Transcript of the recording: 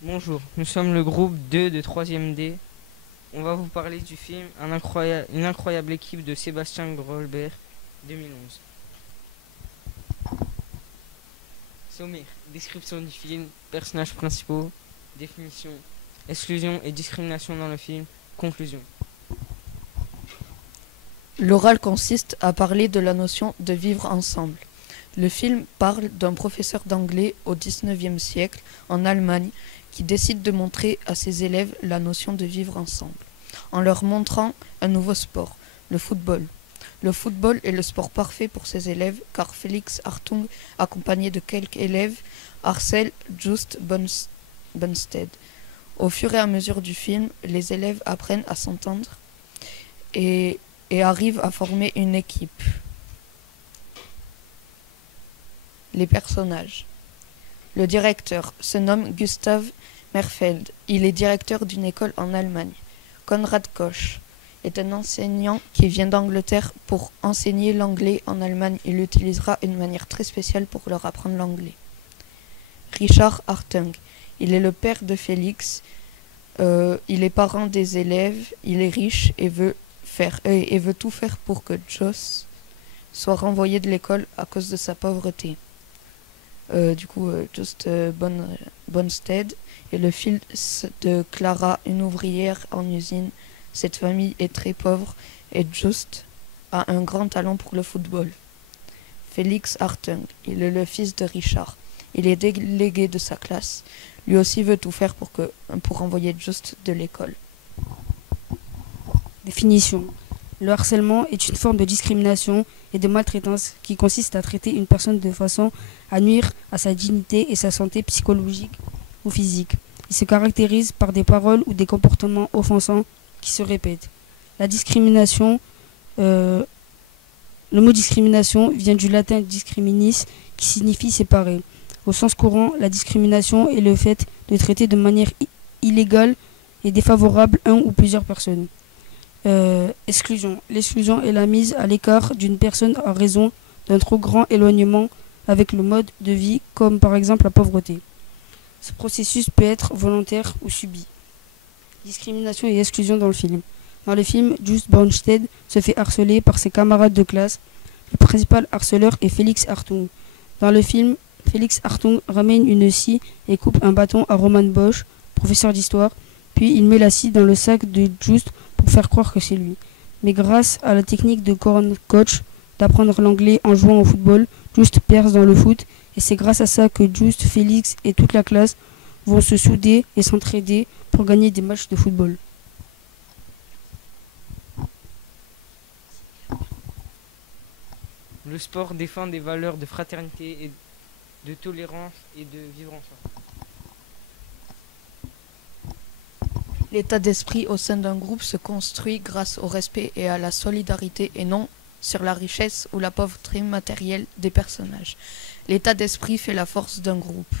Bonjour, nous sommes le groupe 2 de 3e D. On va vous parler du film Une incroyable équipe de Sébastien Grolbert 2011. Sommaire, description du film, personnages principaux, définition, exclusion et discrimination dans le film, conclusion. L'oral consiste à parler de la notion de vivre ensemble. Le film parle d'un professeur d'anglais au XIXe siècle en Allemagne qui décide de montrer à ses élèves la notion de vivre ensemble, en leur montrant un nouveau sport, le football. Le football est le sport parfait pour ses élèves car Félix Hartung, accompagné de quelques élèves, harcèle Just Bunstead. Au fur et à mesure du film, les élèves apprennent à s'entendre et arrivent à former une équipe. Les personnages. Le directeur se nomme Gustav Merfeld. Il est directeur d'une école en Allemagne. Konrad Koch est un enseignant qui vient d'Angleterre pour enseigner l'anglais en Allemagne. Il utilisera une manière très spéciale pour leur apprendre l'anglais. Richard Hartung. Il est le père de Félix. Il est parent des élèves. Il est riche et veut tout faire pour que Joss soit renvoyé de l'école à cause de sa pauvreté. Just Bunstead est le fils de Clara, une ouvrière en usine. Cette famille est très pauvre et Just a un grand talent pour le football. Félix Hartung, il est le fils de Richard. Il est délégué de sa classe. Lui aussi veut tout faire pour envoyer Just de l'école. Définition. Le harcèlement est une forme de discrimination et de maltraitance qui consiste à traiter une personne de façon à nuire à sa dignité et sa santé psychologique ou physique. Il se caractérise par des paroles ou des comportements offensants qui se répètent. La discrimination, le mot discrimination vient du latin discriminis qui signifie séparer. Au sens courant, la discrimination est le fait de traiter de manière illégale et défavorable un ou plusieurs personnes. Exclusion. L'exclusion est la mise à l'écart d'une personne en raison d'un trop grand éloignement avec le mode de vie, comme par exemple la pauvreté. Ce processus peut être volontaire ou subi. Discrimination et exclusion dans le film. Dans le film, Just Bunstead se fait harceler par ses camarades de classe. Le principal harceleur est Félix Hartung. Dans le film, Félix Hartung ramène une scie et coupe un bâton à Roman Bosch, professeur d'histoire, puis il met la scie dans le sac de Just pour faire croire que c'est lui. Mais grâce à la technique de Konrad Koch d'apprendre l'anglais en jouant au football, Just perce dans le foot et c'est grâce à ça que Just, Félix et toute la classe vont se souder et s'entraider pour gagner des matchs de football. Le sport défend des valeurs de fraternité et de tolérance et de vivre ensemble. L'état d'esprit au sein d'un groupe se construit grâce au respect et à la solidarité et non sur la richesse ou la pauvreté matérielle des personnages. L'état d'esprit fait la force d'un groupe.